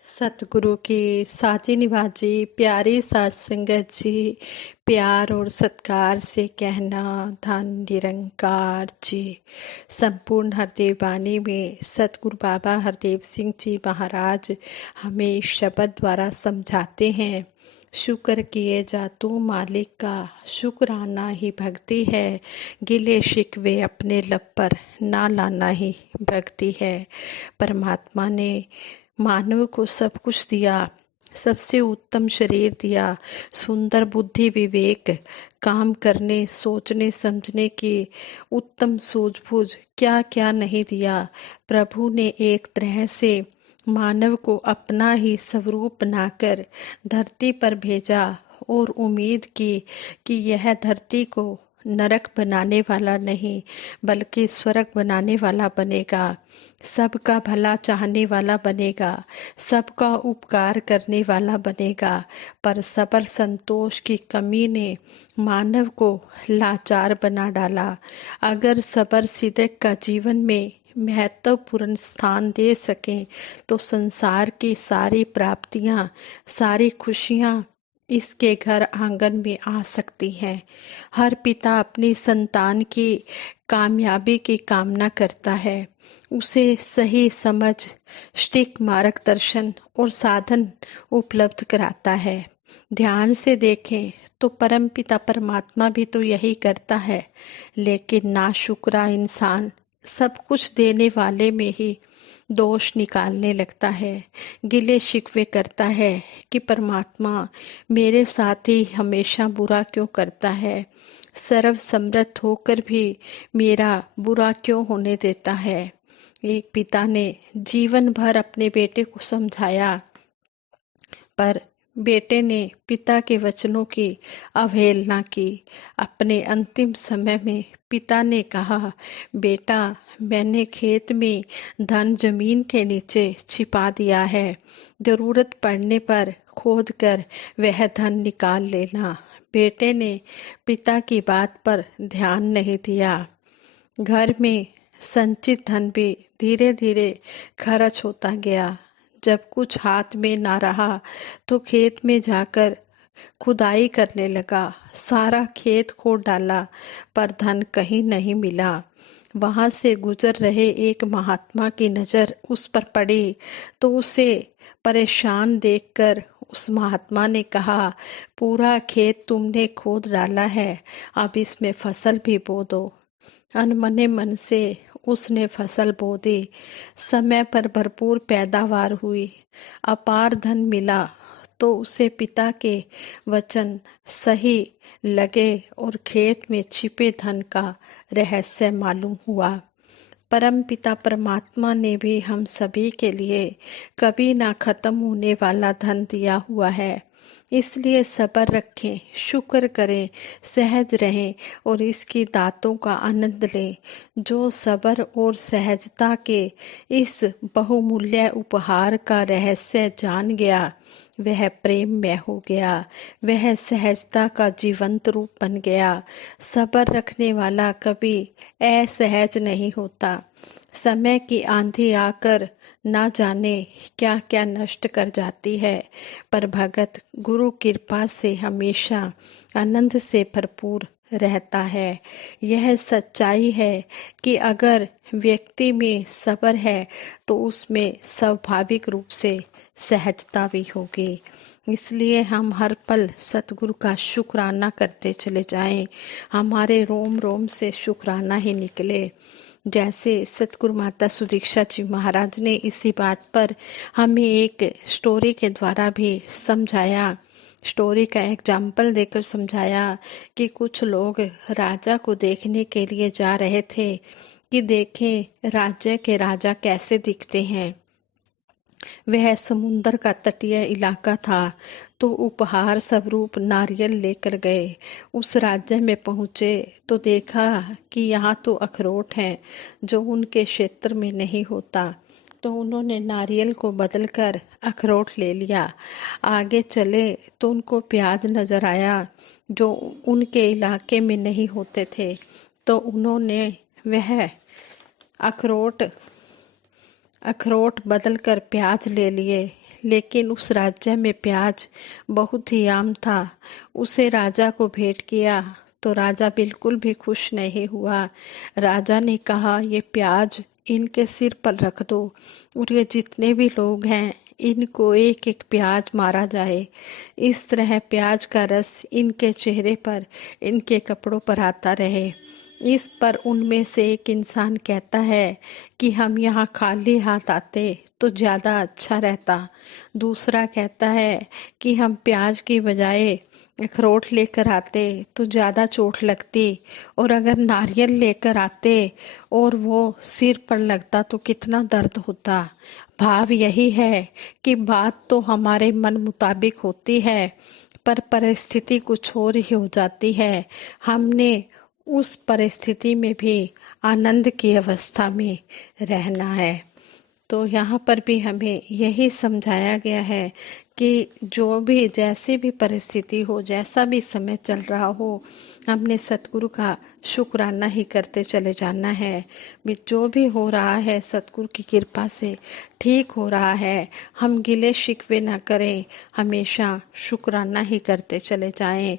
सतगुरु की साची निभाजी प्यारी सात संगत जी, प्यार और सत्कार से कहना धन निरंकार जी। संपूर्ण हरदेव वाणी में सतगुरु बाबा हरदेव सिंह जी महाराज हमें इस शब्द द्वारा समझाते हैं। शुक्र किए जा तू मालिक का, शुक्राना ही भक्ति है। गिले शिकवे अपने लब पर ना लाना ही भक्ति है। परमात्मा ने मानव को सब कुछ दिया, सबसे उत्तम शरीर दिया, सुंदर बुद्धि विवेक, काम करने सोचने समझने की उत्तम सूझबूझ, क्या क्या नहीं दिया। प्रभु ने एक तरह से मानव को अपना ही स्वरूप बनाकर धरती पर भेजा और उम्मीद की कि यह धरती को नरक बनाने वाला नहीं बल्कि स्वर्ग बनाने वाला बनेगा, सबका भला चाहने वाला बनेगा, सबका उपकार करने वाला बनेगा। पर सबर संतोष की कमी ने मानव को लाचार बना डाला। अगर सबर सिद्दीक का जीवन में महत्वपूर्ण स्थान दे सकें तो संसार की सारी प्राप्तियां, सारी खुशियां इसके घर आंगन में आ सकती हैं। हर पिता अपनी संतान की कामयाबी की कामना करता है, उसे सही समझ, सटीक मार्गदर्शन और साधन उपलब्ध कराता है। ध्यान से देखें तो परमपिता परमात्मा भी तो यही करता है, लेकिन नाशुक्रा इंसान सब कुछ देने वाले में ही दोष निकालने लगता है। गिले शिकवे करता है कि परमात्मा मेरे साथ ही हमेशा बुरा क्यों करता है, सर्व समर्थ होकर भी मेरा बुरा क्यों होने देता है। एक पिता ने जीवन भर अपने बेटे को समझाया, पर बेटे ने पिता के वचनों की अवहेलना की। अपने अंतिम समय में पिता ने कहा, बेटा मैंने खेत में धन जमीन के नीचे छिपा दिया है, जरूरत पड़ने पर खोद कर वह धन निकाल लेना। बेटे ने पिता की बात पर ध्यान नहीं दिया। घर में संचित धन भी धीरे धीरे खर्च होता गया। जब कुछ हाथ में ना रहा तो खेत में जाकर खुदाई करने लगा। सारा खेत खोद डाला पर धन कहीं नहीं मिला। वहां से गुजर रहे एक महात्मा की नजर उस पर पड़ी तो उसे परेशान देखकर उस महात्मा ने कहा, पूरा खेत तुमने खोद डाला है, अब इसमें फसल भी बो दो। अनमने मन से उसने फसल बो दी। समय पर भरपूर पैदावार हुई, अपार धन मिला तो उसे पिता के वचन सही लगे और खेत में छिपे धन का रहस्य मालूम हुआ। परम पिता परमात्मा ने भी हम सभी के लिए कभी ना खत्म होने वाला धन दिया हुआ है। इसलिए सब्र रखें, शुक्र करें, सहज रहें और इसकी दातों का आनंद लें। जो सब्र और सहजता के इस बहुमूल्य उपहार का रहस्य जान गया वह प्रेम में हो गया, वह सहजता का जीवंत रूप बन गया। सब्र रखने वाला कभी असहज नहीं होता। समय की आंधी आकर ना जाने क्या क्या नष्ट कर जाती है, पर भगत गुरु कृपा से हमेशा आनंद से भरपूर रहता है। यह सच्चाई है कि अगर व्यक्ति में सब्र है तो उसमें स्वाभाविक रूप से सहजता भी होगी। इसलिए हम हर पल सतगुरु का शुक्राना करते चले जाएं, हमारे रोम रोम से शुक्राना ही निकले। जैसे सतगुरु माता सुदीक्षा जी महाराज ने इसी बात पर हमें एक स्टोरी के द्वारा भी समझाया, स्टोरी का एग्जाम्पल देकर समझाया कि कुछ लोग राजा को देखने के लिए जा रहे थे कि देखें राज्य के राजा कैसे दिखते हैं। वह समुंदर का तटीय इलाका था तो उपहार स्वरूप नारियल लेकर गए। उस राज्य में पहुंचे तो देखा कि यहाँ तो अखरोट हैं जो उनके क्षेत्र में नहीं होता, तो उन्होंने नारियल को बदलकर अखरोट ले लिया। आगे चले तो उनको प्याज नजर आया जो उनके इलाके में नहीं होते थे, तो उन्होंने वह अखरोट अखरोट बदल कर प्याज ले लिए। लेकिन उस राज्य में प्याज बहुत ही आम था। उसे राजा को भेंट किया तो राजा बिल्कुल भी खुश नहीं हुआ। राजा ने कहा, ये प्याज इनके सिर पर रख दो और ये जितने भी लोग हैं इनको एक एक प्याज मारा जाए। इस तरह प्याज का रस इनके चेहरे पर, इनके कपड़ों पर आता रहे। इस पर उनमें से एक इंसान कहता है कि हम यहाँ खाली हाथ आते तो ज़्यादा अच्छा रहता। दूसरा कहता है कि हम प्याज की बजाय अखरोट लेकर आते तो ज़्यादा चोट लगती, और अगर नारियल लेकर आते और वो सिर पर लगता तो कितना दर्द होता। भाव यही है कि बात तो हमारे मन मुताबिक होती है, पर परिस्थिति कुछ और ही हो जाती है। हमने उस परिस्थिति में भी आनंद की अवस्था में रहना है। तो यहाँ पर भी हमें यही समझाया गया है कि जो भी जैसी भी परिस्थिति हो, जैसा भी समय चल रहा हो, हमने सतगुरु का शुक्राना ही करते चले जाना है। भी जो भी हो रहा है सतगुरु की कृपा से ठीक हो रहा है। हम गिले शिकवे ना करें, हमेशा शुक्राना ही करते चले जाएं।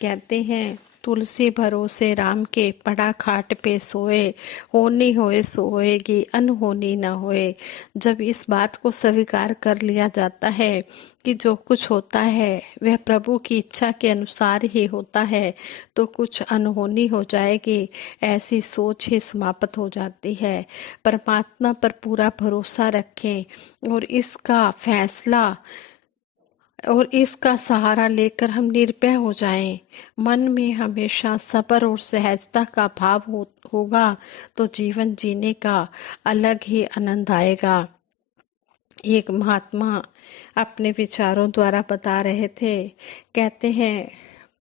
कहते हैं, तुलसी भरोसे राम के, पड़ा खाट पे सोए, होनी होए सो होएगी, अनहोनी न होए। जब इस बात को स्वीकार कर लिया जाता है कि जो कुछ होता है वह प्रभु की इच्छा के अनुसार ही होता है, तो कुछ अनहोनी हो जाएगी, ऐसी सोच ही समाप्त हो जाती है। परमात्मा पर पूरा भरोसा रखें और इसका सहारा लेकर हम निर्भय हो जाएं। मन में हमेशा सब्र और सहजता का भाव होगा तो जीवन जीने का अलग ही आनंद आएगा। एक महात्मा अपने विचारों द्वारा बता रहे थे। कहते हैं,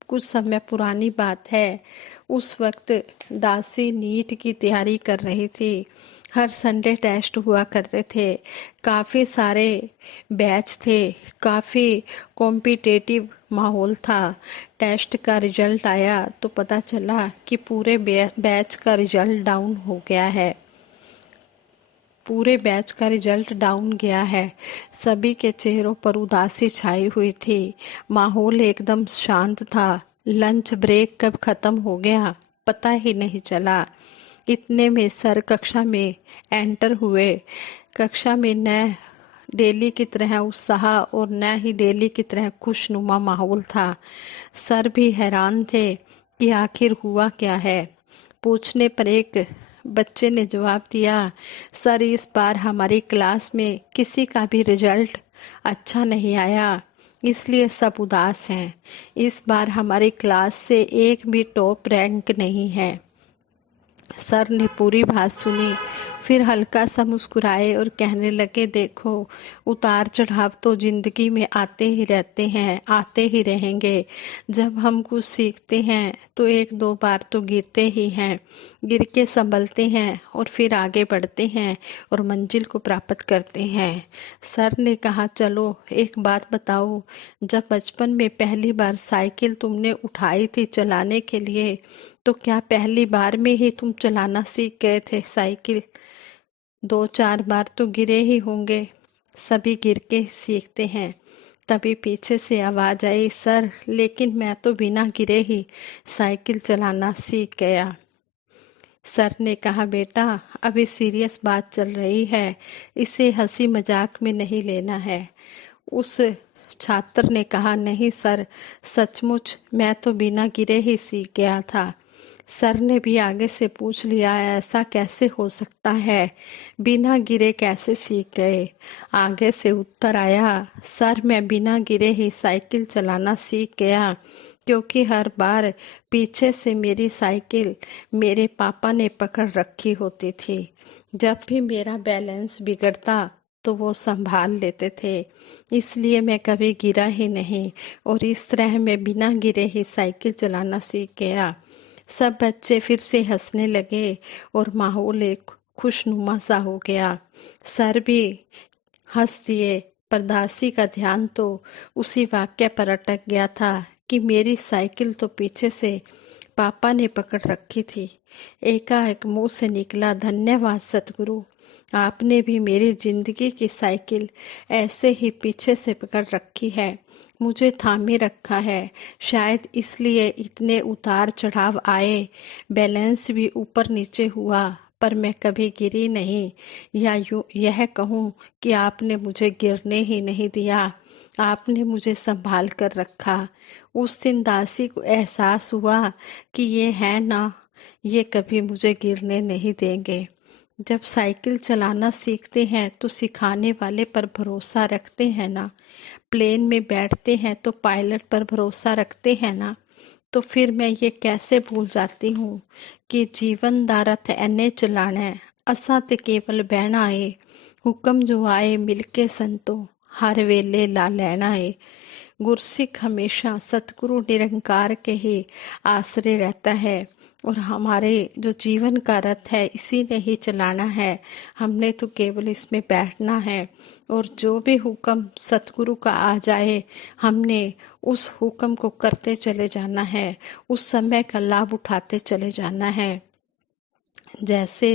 कुछ समय पुरानी बात है, उस वक्त दासी नीट की तैयारी कर रही थी। हर संडे टेस्ट हुआ करते थे, काफ़ी सारे बैच थे, काफ़ी कॉम्पिटिटिव माहौल था। टेस्ट का रिजल्ट आया तो पता चला कि पूरे बैच का रिजल्ट डाउन हो गया है। पूरे बैच का रिजल्ट डाउन गया है। सभी के चेहरों पर उदासी छाई हुई थी। माहौल एकदम शांत था। लंच ब्रेक कब खत्म हो गया पता ही नहीं चला। इतने में सर कक्षा में एंटर हुए। कक्षा में न डेली की तरह उत्साह और न ही डेली की तरह खुशनुमा माहौल था। सर भी हैरान थे कि आखिर हुआ क्या है। पूछने पर एक बच्चे ने जवाब दिया, सर इस बार हमारी क्लास में किसी का भी रिजल्ट अच्छा नहीं आया, इसलिए सब उदास हैं। इस बार हमारी क्लास से एक भी टॉप रैंक नहीं है। सर ने पूरी बात सुनी, फिर हल्का सा मुस्कुराए और कहने लगे, देखो उतार चढ़ाव तो जिंदगी में आते ही रहते हैं, आते ही रहेंगे। जब हम कुछ सीखते हैं तो एक दो बार तो गिरते ही हैं, गिर के संभलते हैं और फिर आगे बढ़ते हैं और मंजिल को प्राप्त करते हैं। सर ने कहा, चलो एक बात बताओ, जब बचपन में पहली बार साइकिल तुमने उठाई थी चलाने के लिए, तो क्या पहली बार में ही तुम चलाना सीख गए थे साइकिल? दो चार बार तो गिरे ही होंगे। सभी गिर के सीखते हैं। तभी पीछे से आवाज आई, सर लेकिन मैं तो बिना गिरे ही साइकिल चलाना सीख गया। सर ने कहा, बेटा अभी सीरियस बात चल रही है, इसे हंसी मजाक में नहीं लेना है। उस छात्र ने कहा, नहीं सर, सचमुच मैं तो बिना गिरे ही सीख गया था। सर ने भी आगे से पूछ लिया, ऐसा कैसे हो सकता है, बिना गिरे कैसे सीख गए? आगे से उत्तर आया, सर मैं बिना गिरे ही साइकिल चलाना सीख गया, क्योंकि हर बार पीछे से मेरी साइकिल मेरे पापा ने पकड़ रखी होती थी। जब भी मेरा बैलेंस बिगड़ता तो वो संभाल लेते थे, इसलिए मैं कभी गिरा ही नहीं और इस तरह मैं बिना गिरे ही साइकिल चलाना सीख गया। सब बच्चे फिर से हंसने लगे और माहौल एक खुशनुमा सा हो गया। सर भी हंस दिए, पर दासी का ध्यान तो उसी वाक्य पर अटक गया था कि मेरी साइकिल तो पीछे से पापा ने पकड़ रखी थी। एकाएक मुंह से निकला, धन्यवाद सतगुरु। आपने भी मेरी जिंदगी की साइकिल ऐसे ही पीछे से पकड़ रखी है, मुझे थामे रखा है। शायद इसलिए इतने उतार चढ़ाव आए, बैलेंस भी ऊपर नीचे हुआ, पर मैं कभी गिरी नहीं। या यूं यह कहूँ कि आपने मुझे गिरने ही नहीं दिया, आपने मुझे संभाल कर रखा। उस दिन दासी को एहसास हुआ कि ये है ना, ये कभी मुझे गिरने नहीं देंगे। जब साइकिल चलाना सीखते हैं तो सिखाने वाले पर भरोसा रखते हैं ना, प्लेन में बैठते हैं तो पायलट पर भरोसा रखते हैं ना। तो फिर मैं ये कैसे भूल जाती हूँ कि जीवन दा रथ ऐने चलाना है, असां ते केवल बहना है। हुक्म जो आए मिलके संतो, हर वेले ला लेना है। गुरसिख हमेशा सतगुरु निरंकार के ही आसरे रहता है, और हमारे जो जीवन का रथ है इसी ने ही चलाना है। हमने तो केवल इसमें बैठना है, और जो भी हुक्म सतगुरु का आ जाए हमने उस हुक्म को करते चले जाना है, उस समय का लाभ उठाते चले जाना है। जैसे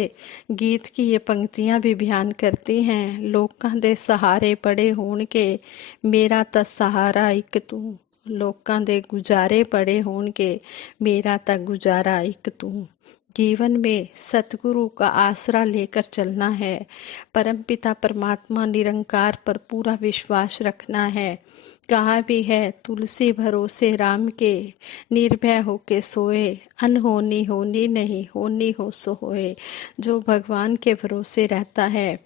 गीत की ये पंक्तियां भी बयान करती हैं, लोकां दे सहारे बड़े होणगे, मेरा ता सहारा इक तू। लोकां दे गुजारे बड़े होणगे, मेरा ता गुजारा इक तू। जीवन में सतगुरु का आसरा लेकर चलना है, परमपिता परमात्मा निरंकार पर पूरा विश्वास रखना है। कहा भी है, तुलसी भरोसे राम के, निर्भय होके सोए, अनहोनी होनी नहीं, होनी हो सो होए। जो भगवान के भरोसे रहता है,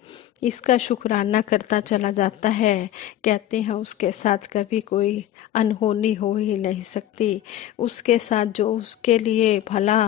इसका शुक्राना करता चला जाता है, कहते हैं उसके साथ कभी कोई अनहोनी हो ही नहीं सकती। उसके साथ जो उसके लिए भला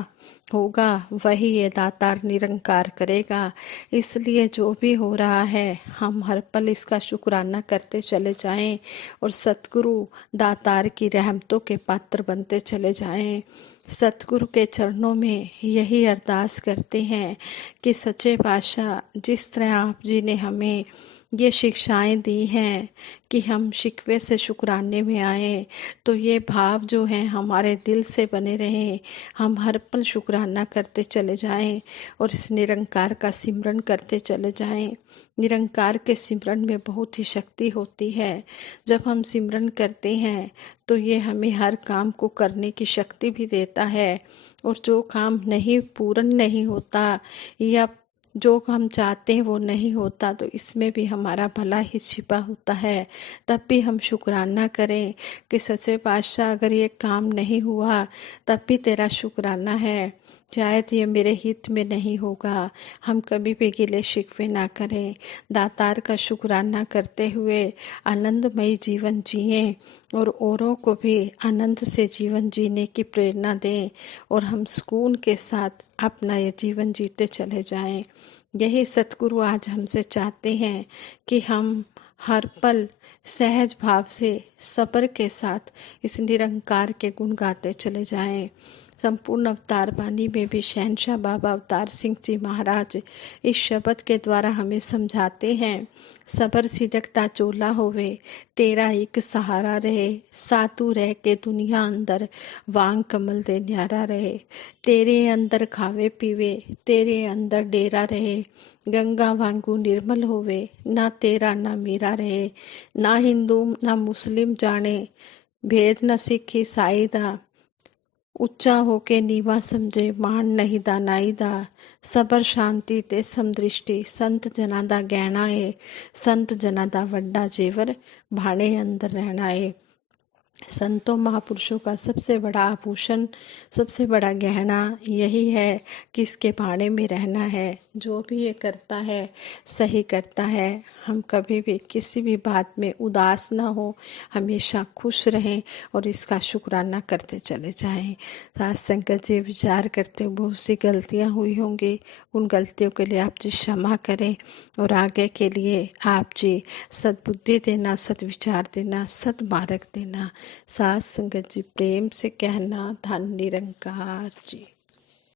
होगा वही ये दातार निरंकार करेगा। इसलिए जो भी हो रहा है हम हर पल इसका शुक्राना करते चले जाएं, और सतगुरु दातार की रहमतों के पात्र बनते चले जाएं। सतगुरु के चरणों में यही अरदास करते हैं कि सच्चे पातशाह, जिस तरह आप जी ने हमें ये शिक्षाएं दी हैं कि हम शिकवे से शुक्राने में आए, तो ये भाव जो हैं हमारे दिल से बने रहें। हम हर पल शुक्राना करते चले जाएं और इस निरंकार का सिमरन करते चले जाएं। निरंकार के सिमरन में बहुत ही शक्ति होती है। जब हम सिमरन करते हैं तो ये हमें हर काम को करने की शक्ति भी देता है, और जो काम नहीं पूर्ण नहीं होता या जो हम चाहते हैं वो नहीं होता, तो इसमें भी हमारा भला ही छिपा होता है। तब भी हम शुक्राना करें कि सच्चे पातशाह, अगर ये काम नहीं हुआ तब भी तेरा शुक्राना है, शायद ये मेरे हित में नहीं होगा। हम कभी भी गिले शिकवे ना करें, दातार का शुक्राना करते हुए आनंदमयी जीवन जिएं, और औरों को भी आनंद से जीवन जीने की प्रेरणा दें, और हम सुकून के साथ अपना ये जीवन जीते चले जाएं। यही सतगुरु आज हमसे चाहते हैं कि हम हर पल सहज भाव से सब्र के साथ इस निरंकार के गुण गाते चले जाएं। संपूर्ण अवतार वाणी में भी शहनशाह बाबा अवतार सिंह जी महाराज इस शब्द के द्वारा हमें समझाते हैं, सबर सिदकता चोला होवे, तेरा एक सहारा रहे, सातू रह के दुनिया अंदर, वांग कमल दे न्यारा रहे। तेरे अंदर खावे पीवे, तेरे अंदर डेरा रहे, गंगा वांगू निर्मल होवे, ना तेरा ना मेरा रहे। ना हिंदू ना मुस्लिम जाने, भेद न सिख ईसाई दा, ਉੱਚਾ ਹੋ ਕੇ ਨੀਵਾਂ ਸਮਝੇ, ਮਾਣ ਨਹੀਂ ਦਾਨਾਈ ਦਾ। ਸਬਰ ਸ਼ਾਂਤੀ ਤੇ ਸਮਦ੍ਰਿਸ਼ਟੀ ਸੰਤ ਜਨਾਂ ਦਾ ਗਹਿਣਾ ਏ, संत जना दा वड्डा जेवर भाणे अंदर रहना है। संतों महापुरुषों का सबसे बड़ा आभूषण, सबसे बड़ा गहना यही है कि इसके भाड़े में रहना है। जो भी ये करता है सही करता है। हम कभी भी किसी भी बात में उदास ना हो, हमेशा खुश रहें और इसका शुक्राना करते चले जाएं। साथ संगत जी, विचार करते हुए बहुत सी गलतियां हुई होंगी, उन गलतियों के लिए आप जी क्षमा करें, और आगे के लिए आप जी सद्बुद्धि देना, सद्विचार देना, सद्मार्ग देना। साथ संगत जी, प्रेम से कहना, धन निरंकार जी।